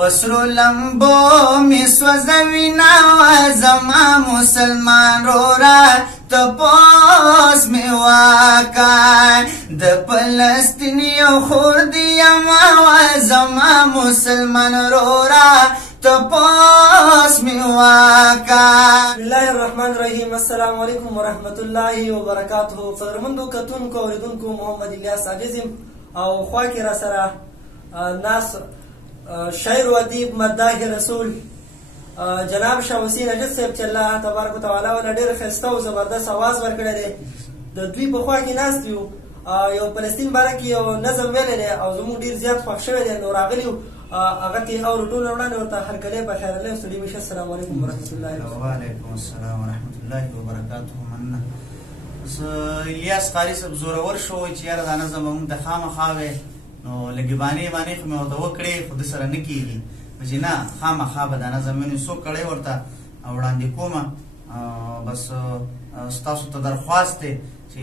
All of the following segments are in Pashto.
پسرو لمبو می سوزوینا زما مسلمان رورا تپوس می واکای د فلسطین یو خور دیم زما مسلمان رورا تپوس می واکای. بسم الله الرحمن الرحیم. السلام علیکم ورحمت الله وبرکاته. قدرمندو کتونکو اوریدونکو محمد الیاس عزیزم او خوا کې را سره ناس شاعر و ادیب مداح رسول جناب شاه حسین اجد صاحب چې الله تبارک وتعالی ول ډېر ښایسته او زبردست اواز ورکړی دی. د دوی په خوا کې ناست یو یو فلسطین باره کې یو نظم ویلی دی او زموږ ډېر زیات خوښ شوی دی. نو راغلي یو هغه کې اورو ټول وړاندې ورته هرکلی په خیر الله ستړي مشه. السلام علیکم ورحمت الله. وعلیکم السلام ورحمت الله وبرکاته. مننه. الیاس قاري صاحب زورور شو چې یاره دا نظم به موږ ته خامخا وی نو لږې بانې خو مې ورته وکړې خو د سره نه کېږي چې نه خامخا به دا نظم مې څوک کړی ورته وړاندې کومه. بس ستاسو ته درخواست دی چې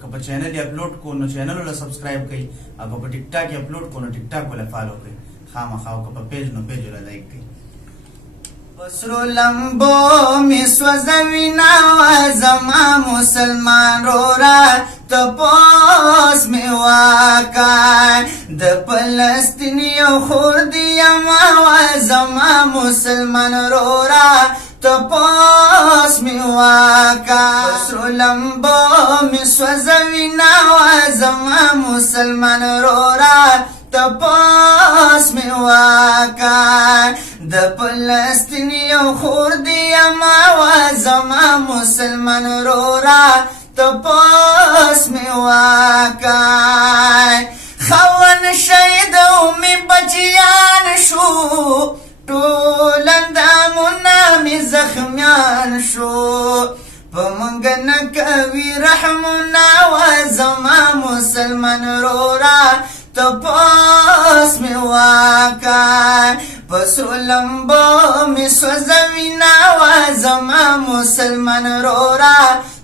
که په چینل یې اپلوډ کو نو چینل له سبسکرایب کړئ او که په ټیک ټاک یې اپلوډ کو نو ټیک ټاک له فالو کړئ خامخا او که په پیج نو پیج له لایک کړئ. پسرو لمبو می سوزوینا زما مسلمان رورا تپوس می واکای د فلسطین یو خور دیم زما مسلمان رورا تپوس می واکای. پسرو لمبو می سوزوینا زما مسلمان رورا تپوس می واکای د فلسطین یو خور دیم زما مسلمان رورا تپوس می واکای. خوان شهید می بچیان شو ټول اندامونه می زخمیان شو په موږ نه کوي رحمونه زما مسلمان رورا تپوس می واکای. پسرو لمبو می سوزوینا زما مسلمان رورا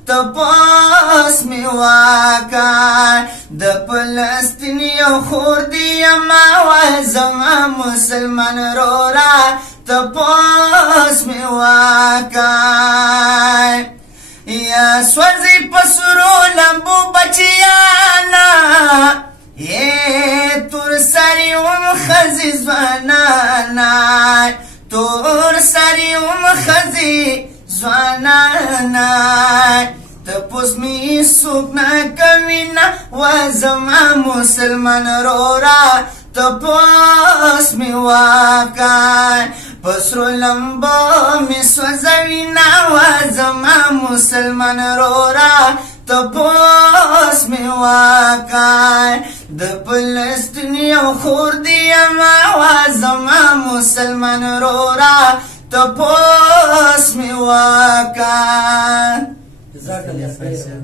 تپوس می واکای د فلسطین یو خور دیم زما مسلمان رورا تپوس می واکای. یا سوزی پسرو لمبو بچیانا تور سریم خزی زوانانا تور سریم خزی زوانانا تپوس می سوک نکوینا زما مسلمان رورا تپوس می واکای. پسرو لمبو می سوزوینا زما مسلمان رورا تپوس می واکای د فلسطین یو خور دیم زما مسلمان رورا تپوس می واکای. جزاک الله خیر.